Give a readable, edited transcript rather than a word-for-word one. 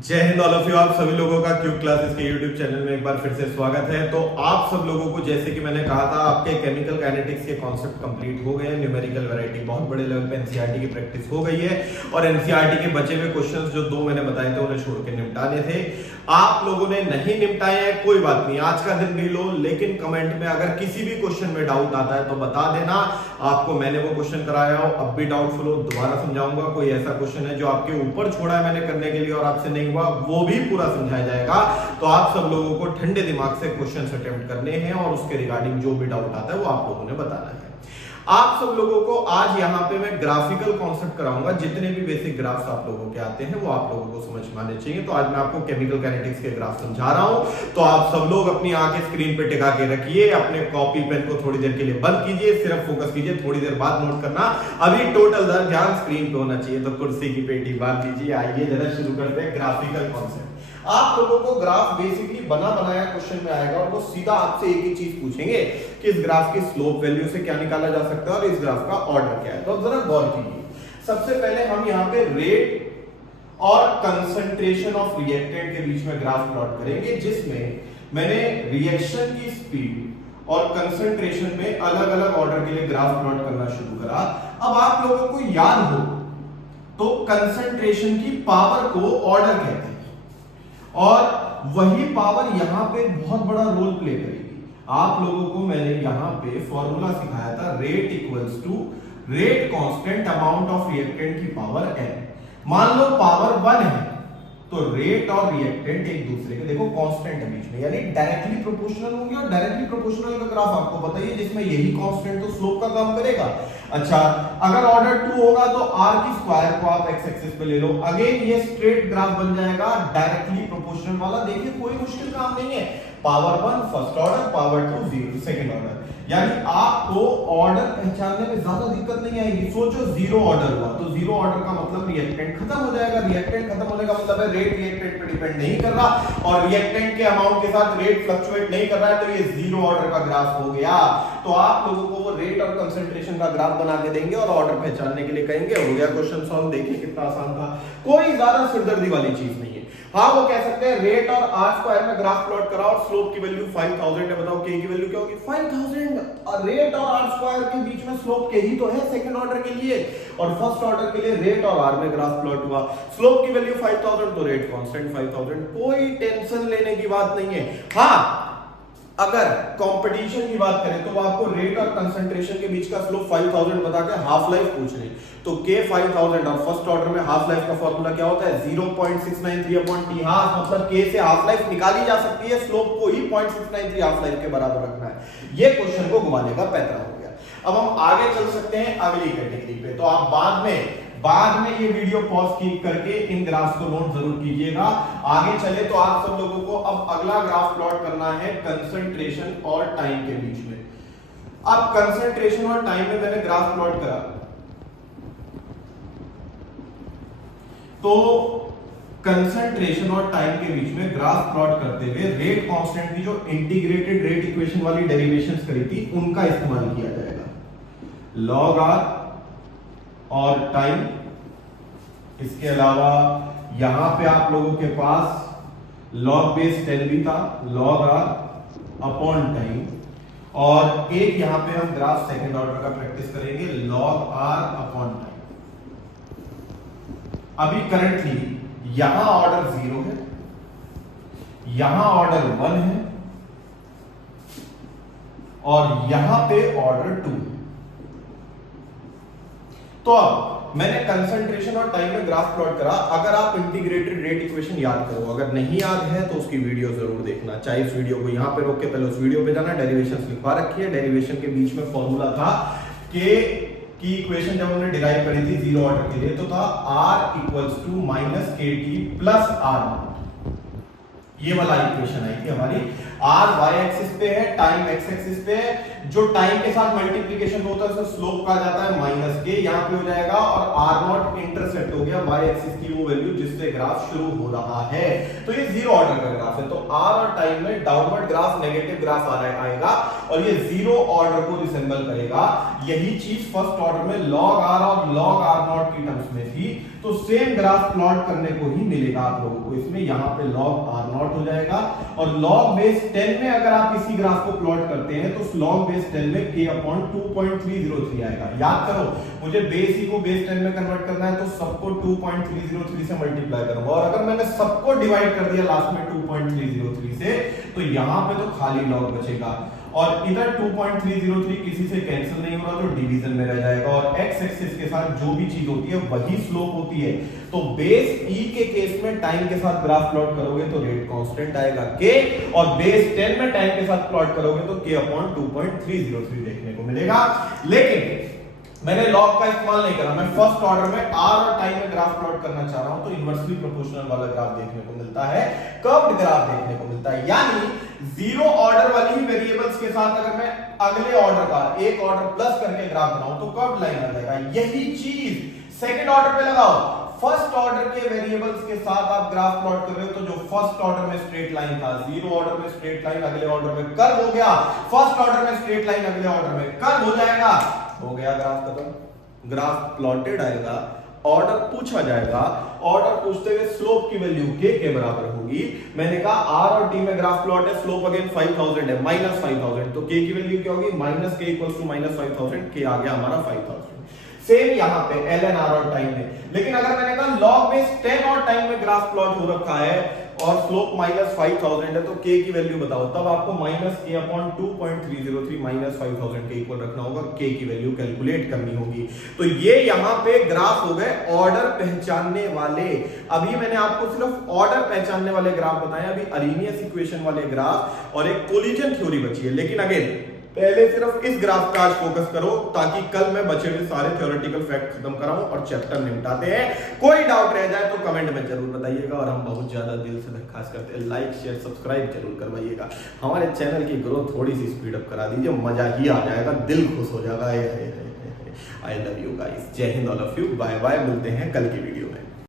जय हिंद all of you. आप सभी लोगों का क्यूब क्लासेस के यूट्यूब चैनल में एक बार फिर से स्वागत है। तो आप सब लोगों को जैसे कि मैंने कहा था, आपके केमिकल काइनेटिक्स के कॉन्सेप्ट कंप्लीट हो गए हैं। न्यूमेरिकल वैरायटी बहुत बड़े लेवल पे एनसीईआरटी की प्रैक्टिस हो गई है और एनसीईआरटी के बचे हुए क्वेश्चंस जो दो मैंने बताए थे उन्हें छोड़ के निपटाने थे। आप लोगों ने नहीं निपटाए हैं, कोई बात नहीं, आज का दिन भी लो, लेकिन कमेंट में अगर किसी भी क्वेश्चन में डाउट आता है तो बता देना। आपको मैंने वो क्वेश्चन कराया हो, अब भी डाउटफुल हो, दोबारा समझाऊंगा। कोई ऐसा क्वेश्चन है जो आपके ऊपर छोड़ा है मैंने करने के लिए और आपसे नहीं हुआ, वो भी पूरा समझाया जाएगा। तो आप सब लोगों को ठंडे दिमाग से क्वेश्चन अटेम्प्ट करने हैं और उसके रिगार्डिंग जो भी डाउट आता है वो आप लोगों ने बताना है। आप सब लोगों को आज यहाँ पे मैं ग्राफिकल कॉन्सेप्ट कराऊंगा। जितने भी बेसिक ग्राफ्स आप लोगों के आते हैं वो आप लोगों को समझ में आने चाहिए। तो आज मैं आपको केमिकल काइनेटिक्स के ग्राफ समझा रहा हूं। तो आप सब लोग अपनी आंखें स्क्रीन पे टिका के रखिए, अपने कॉपी पेन को थोड़ी देर के लिए बंद कीजिए, सिर्फ फोकस कीजिए, थोड़ी देर बाद नोट करना। अभी टोटल ध्यान स्क्रीन पे होना चाहिए। तो कुर्सी की पेटी बांध लीजिए। आइए जरा शुरू करते हैं ग्राफिकल कॉन्सेप्ट। आप लोगों को ग्राफ बेसिकली बना बनाया क्वेश्चन में आएगा और वो सीधा आपसे एक ही चीज पूछेंगे कि इस ग्राफ की स्लोप वैल्यू से क्या निकाला जा सकता है और इस ग्राफ का ऑर्डर क्या है। तो अब जरा गौर कीजिए। सबसे पहले हम यहाँ पे रेट और कंसंट्रेशन ऑफ रिएक्टेंट के बीच में ग्राफ प्लॉट करेंगे, जिसमें मैंने रिएक्शन की स्पीड और कंसंट्रेशन में अलग अलग ऑर्डर के लिए ग्राफ प्लॉट करना शुरू करा। अब आप लोगों को याद हो तो कंसंट्रेशन की पावर को ऑर्डर कहते हैं और वही पावर यहां पे बहुत बड़ा रोल प्ले करेगी। आप लोगों को मैंने यहां पे फॉर्मूला सिखाया था, rate equals to rate constant amount of reactant की पावर n। मान लो पावर 1 है तो रेट और रिएक्टेंट एक दूसरे के देखो कांस्टेंट है बीच में, यानी डायरेक्टली प्रोपोर्शनल होंगे। और डायरेक्टली प्रोपोर्शनल का ग्राफ आपको बताइए जिसमें यही कांस्टेंट तो स्लोप का काम करेगा। अच्छा, अगर ऑर्डर 2 होगा तो r की स्क्वायर को आप x एक्सिस पे ले लो। अगेन ये स्ट्रेट ग्राफ बन जाएगा डायरेक्टली प्रोपोर्शनल वाला। देखिए कोई मुश्किल काम नहीं है। Power 1 first order, power 2 0 second order, यानी आपको ऑर्डर पहचानने में ज्यादा दिक्कत नहीं आएगी। सोचो जीरो ऑर्डर हुआ तो जीरो ऑर्डर का मतलब रिएक्टेंट खत्म हो जाएगा। रिएक्टेंट खत्म होने का मतलब है रेट रिएक्टेंट पे डिपेंड नहीं कर रहा और रिएक्टेंट के अमाउंट के साथ रेट फ्लक्चुएट नहीं कर रहा है, तो ये जीरो ऑर्डर का ग्राफ हो गया। तो आप लोगों को वो रेट और कंसंट्रेशन का ग्राफ बना के देंगे और ऑर्डर पहचानने के लिए कहेंगे। हो गया क्वेश्चन सॉल्व। देखिए कितना आसान था, कोई ज्यादा सिरदर्दी वाली चीज नहीं है। हाँ, वो कह सकते हैं रेट और आर स्क्वायर में ग्राफ प्लॉट करा और स्लोप की वैल्यू 5000 है। बताओ के की वैल्यू क्या होगी? 5000। और रेट और आर स्क्वायर के बीच में स्लोप के ही तो है सेकंड ऑर्डर के लिए, और फर्स्ट ऑर्डर के लिए रेट और आर में ग्राफ प्लॉट हुआ। स्लोप की वैल्यू 5000 तो रेट कांस्टेंट 5000। कोई टेंशन लेने की बात नहीं है। हाँ, अगर कंपटीशन की बात करें तो वो आपको रेट और कंसंट्रेशन के बीच का स्लोप 5000 बता के हाफ लाइफ पूछ रहे, तो k 5000 और फर्स्ट ऑर्डर में हाफ लाइफ का फॉर्मूला क्या होता है? 0.693/t। हां, मतलब k से हाफ लाइफ निकाली जा सकती है, स्लोप को ही 0.693 हाफ लाइफ के बराबर रखना है। ये क्वेश्चन को घुमाने का पैटर्न हो गया। अब हम आगे चल सकते हैं अगली कैटेगरी पे। तो आप बाद में ये वीडियो पॉज करके इन ग्राफ्स को नोट जरूर कीजिएगा। आगे चले तो आप सब लोगों को अब अगला ग्राफ प्लॉट करना है कंसंट्रेशन और टाइम के बीच में। अब कंसंट्रेशन और टाइम में मैंने ग्राफ प्लॉट करा तो कंसंट्रेशन और टाइम के बीच में ग्राफ प्लॉट करते हुए रेट कांस्टेंट की जो इंटीग्रेटेड रेट इक्वेशन वाली डेरिवेशंस करी थी उनका इस्तेमाल किया जाएगा। लॉग आर और टाइम, इसके अलावा यहां पे आप लोगों के पास लॉग बेस 10 भी था, लॉग आर अपॉन टाइम, और एक यहां पे हम ग्राफ सेकंड ऑर्डर का प्रैक्टिस करेंगे, लॉग आर अपॉन टाइम। अभी करंटली यहां ऑर्डर 0 है, यहां ऑर्डर 1 है और यहां पे ऑर्डर 2 है। तो अब मैंने कंसंट्रेशन और टाइम में ग्राफ प्लॉट करा। अगर आप इंटीग्रेटेड रेट इक्वेशन याद करो, अगर नहीं याद है तो उसकी वीडियो जरूर देखना। चाहे इस वीडियो को यहां पे रोक के पहले उस वीडियो पे जाना, डेरिवेशंस लिखवा रखी है। डेरिवेशन के बीच में फॉर्मूला था के की इक्वेशन जब हमने डिराइव करी थी जीरो ऑर्डर के लिए तो था r इक्वल्स टू माइनस के टी प्लस आर। ये वाला इक्वेशन आई थी हमारी। r y एक्सिस पे है, टाइम x एक्सिस पे है। जो टाइम के साथ मल्टीप्लीकेशन होता है उसे स्लोप कहा जाता है माइनस के, यहाँ पे हो जाएगा और आर नॉट इंटरसेप्ट हो गया वाई एक्सिस की वो वैल्यू जिससे ग्राफ शुरू हो रहा है। तो ये जीरो ऑर्डर का ग्राफ है, तो आर और टाइम में डाउनवर्ड ग्राफ नेगेटिव ग्राफ आएगा और ये जीरो ऑर्डर को रिसेंबल करेगा। यही चीज फर्स्ट ऑर्डर में लॉग आर और लॉग आर नॉट की टर्म्स में थी, तो सेम ग्राफ प्लॉट करने को ही मिलेगा आप लोगों को। इसमें यहाँ पे log r नॉट हो जाएगा और log बेस 10 में अगर आप इसी ग्राफ को प्लॉट करते हैं तो log बेस 10 में k अपॉन 2.303 आएगा। याद करो, मुझे बेस ही को बेस 10 में कन्वर्ट करना है तो सबको 2.303 से मल्टीप्लाई करूंगा, और अगर मैंने सबको डिवाइड कर दिया लास्ट में 2.303 से तो यहाँ पे तो खाली log बचेगा और इधर 2.303 किसी से कैंसिल नहीं हो रहा तो डिवीजन में रह जाएगा, और x एक्सिस के साथ जो भी चीज होती है वही स्लोप होती है। तो बेस e के केस में टाइम के साथ ग्राफ प्लॉट करोगे तो रेट कांस्टेंट आएगा k, और बेस 10 में टाइम के साथ प्लॉट करोगे तो k अपॉन 2.303 देखने को मिलेगा। लेकिन मैंने लॉग का इस्तेमाल नहीं करा, मैं फर्स्ट ऑर्डर में आर और टाइम में ग्राफ प्लॉट करना चाह रहा हूं तो इनवर्सली प्रोपोर्शनल वाला ग्राफ देखने को मिलता है, कर्व्ड ग्राफ देखने को मिलता है। यानी जीरो ऑर्डर वाली ही वेरिएबल्स के साथ अगर मैं अगले ऑर्डर का एक ऑर्डर प्लस करके ग्राफ बनाऊं तो कर्व्ड लाइन आ जाएगा। यही चीज सेकंड ऑर्डर पे लगाओ, फर्स्ट ऑर्डर के वेरिएबल्स के साथ आप ग्राफ प्लॉट कर रहे हो तो जो फर्स्ट ऑर्डर में स्ट्रेट लाइन था, जीरो ऑर्डर में स्ट्रेट लाइन अगले ऑर्डर में कर्व हो गया, फर्स्ट ऑर्डर में स्ट्रेट लाइन अगले ऑर्डर में कर्व हो जाएगा, हो गया ग्राफ खत्म। ग्राफ प्लॉटेड आएगा, ऑर्डर पूछा जाएगा, ऑर्डर पूछते हुए स्लोप की वैल्यू k के बराबर होगी। मैंने कहा r और t में ग्राफ प्लॉट है, स्लोप अगेन 5000 है, माइनस 5000, तो k की वैल्यू क्या होगी, minus k equals to minus 5000, k आ गया हमारा 5000। सेम यहां पे ln r और टाइम में, लेकिन अगर मैंने कहा log बेस 10 और टाइम में ग्राफ प्लॉट हो रखा है और स्लोप माइनस 5000 है तो k की वैल्यू बताओ, तब आपको माइनस k अपॉन 2.303 माइनस 5000 के इक्वल रखना होगा, k की वैल्यू कैलकुलेट करनी होगी। तो ये यहां पे ग्राफ हो गए ऑर्डर पहचानने वाले। अभी मैंने आपको सिर्फ ऑर्डर पहचानने वाले ग्राफ बताए, अभी अरेनियस इक्वेशन वाले ग्राफ और एक कोलिजन थ्योरी बची है। लेकिन अगेन पहले सिर्फ इस ग्राफ का आज फोकस करो ताकि कल मैं बचे हुए सारे थ्योरेटिकल फैक्ट खत्म कराऊं और चैप्टर निपटाते हैं। कोई डाउट रह जाए तो कमेंट में जरूर बताइएगा, और हम बहुत ज्यादा दिल से दरखास्त करते हैं लाइक शेयर सब्सक्राइब जरूर करवाइएगा। हमारे चैनल की ग्रोथ थोड़ी सी स्पीड अप करा दीजिए, मजा ही आ जाएगा, दिल खुश हो जाएगा। आई लव यू गाइस, जय हिंद all of you, bye bye, मिलते हैं कल की वीडियो में।